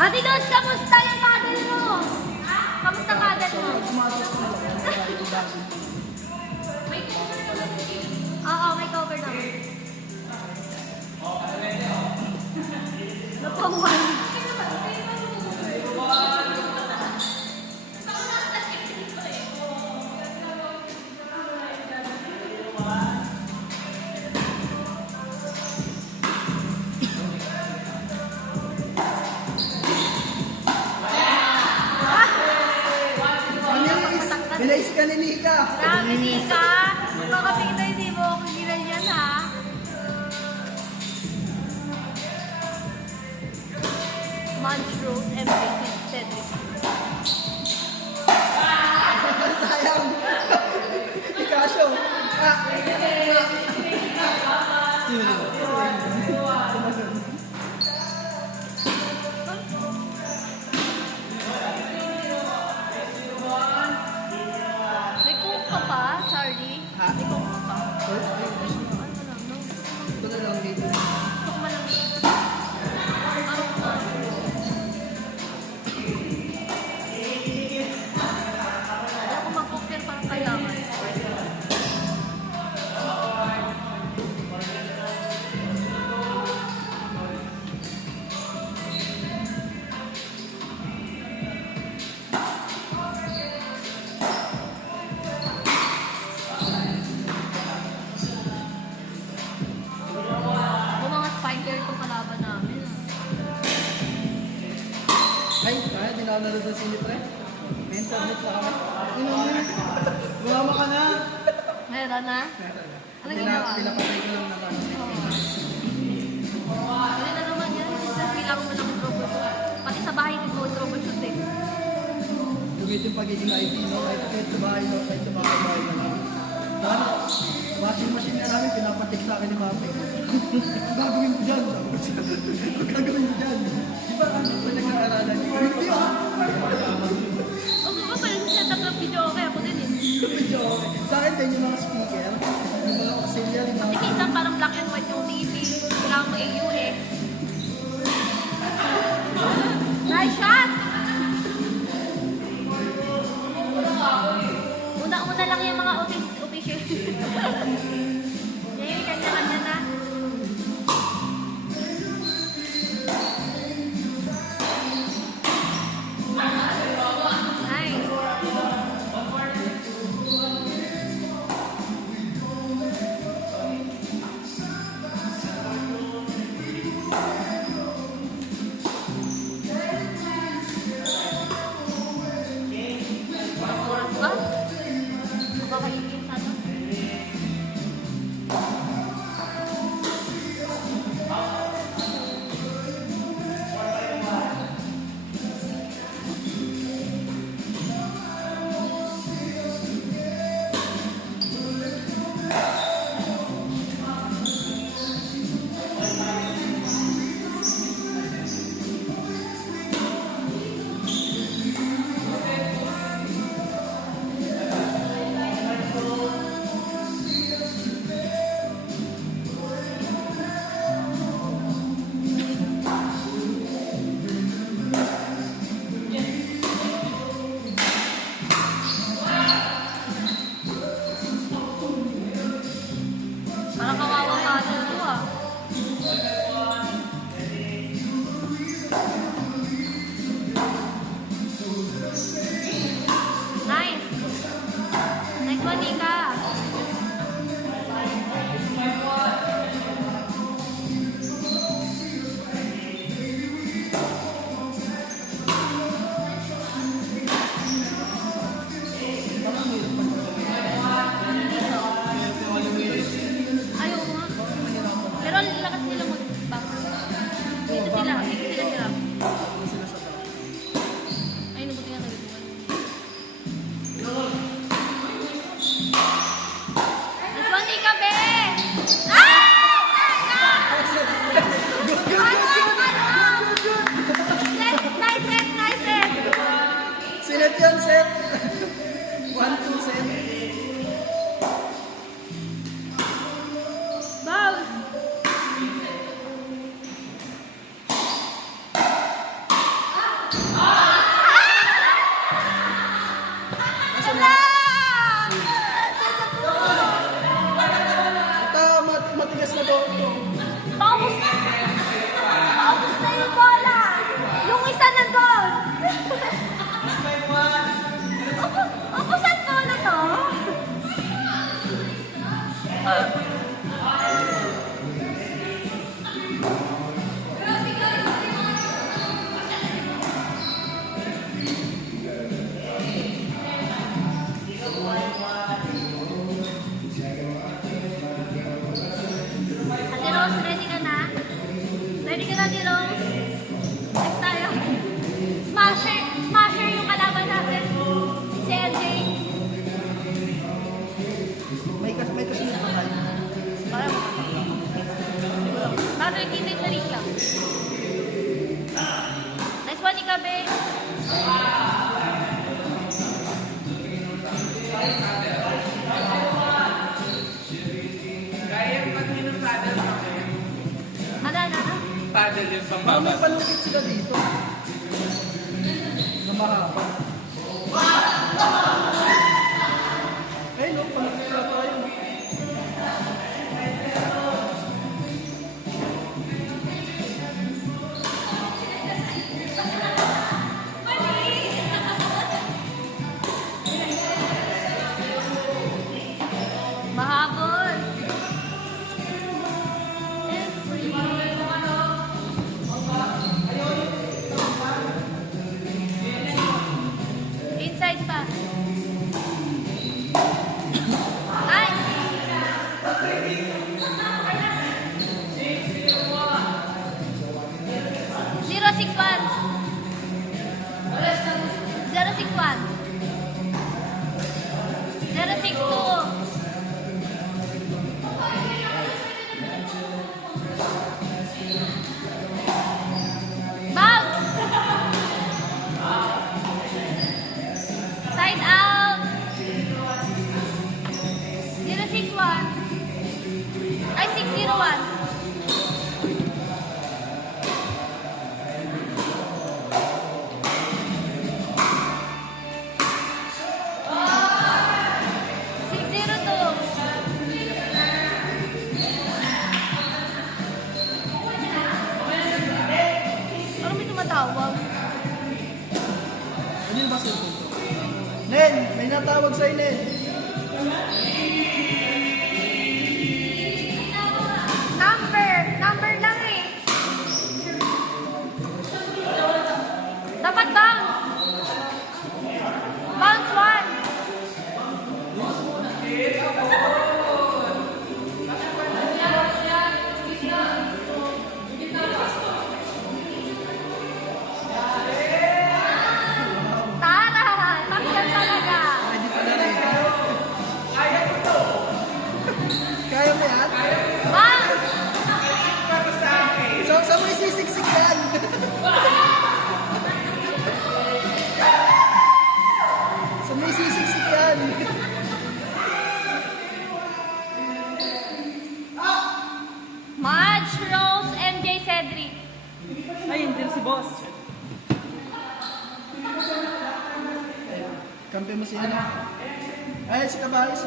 Ate Lods, kamusta yung model mo? Kamusta model mo? Oo, may cover naman. Napamuhan. Bilis ka ni Nika. Grabe, Nika. Magkakapita, hindi mo ako ginal yan, ha? Manchro, MK, Cedric. Sayang. Ikasyo. May cook ka pa, Charlie? Ha? May cook ka pa? Ito na lang dito. Cook mo lang. Wala akong mag-cook pero parang kailangan. Yung mga spiker itong kalaban namin. Ay, kaya di na ako nanood ng sine pre. May internet pa kami. Gumama ka na. Meron na? Anong ginawa? Pinapatay ko lang naman. Ano na naman yan? Kailangan mo lang troubleshoot. Pati sa bahay din mo troubleshoot eh. Dumit yung pagiging IT, no? Kahit sa bahay, no? Kahit sa bahay na lang. Dahil, washing machine na namin, pinapatik sa akin ni Mami. Ang gagawin mo dyan? Ang gagawin mo dyan? Di ba ano ba nag-aaralan? Hindi ah! Oo nga pala, siya taga-video kaya ako din eh. Medyo, sa akin din yung mga speaker, yung mga auxiliary na... Kasi minsan parang black and white yung TV. Kailangan mo AUX. Nice shot! Una-una lang yung mga official. Yan yung kanya-kanya na. ni Rose. Next tayo. Smasher. Smasher yung kalaban natin. Si LJ. May kasunod pa tayo. Parang yung kita yung sarili lang. Nice one, Ikabe. Kaya pag minum-paddle pa kayo. Ano? Paddle yung May pambaba. palukit sila dito. Na mahaba. Ayun no, palukit sila tayo. Mahabol. Inside pa. Ay! 061. 061. 062. Bounce! Side out! 061. Ay, 601. Ano may tumatawag? Ano yung basket ko? Nen, may natawag sa'yo, Nen. Number lang eh. Dapat bounce. Bounce 1. Tara! Takyan talaga. Ready ka na rin. Kaya mo yan? Bounce! Sa may sisiksik yan. Sa may sisiksik yan. Madge, Rose, MJ, Cedric. Ay, hindi si boss. Kampi mo siya. Ay, si Kabayos.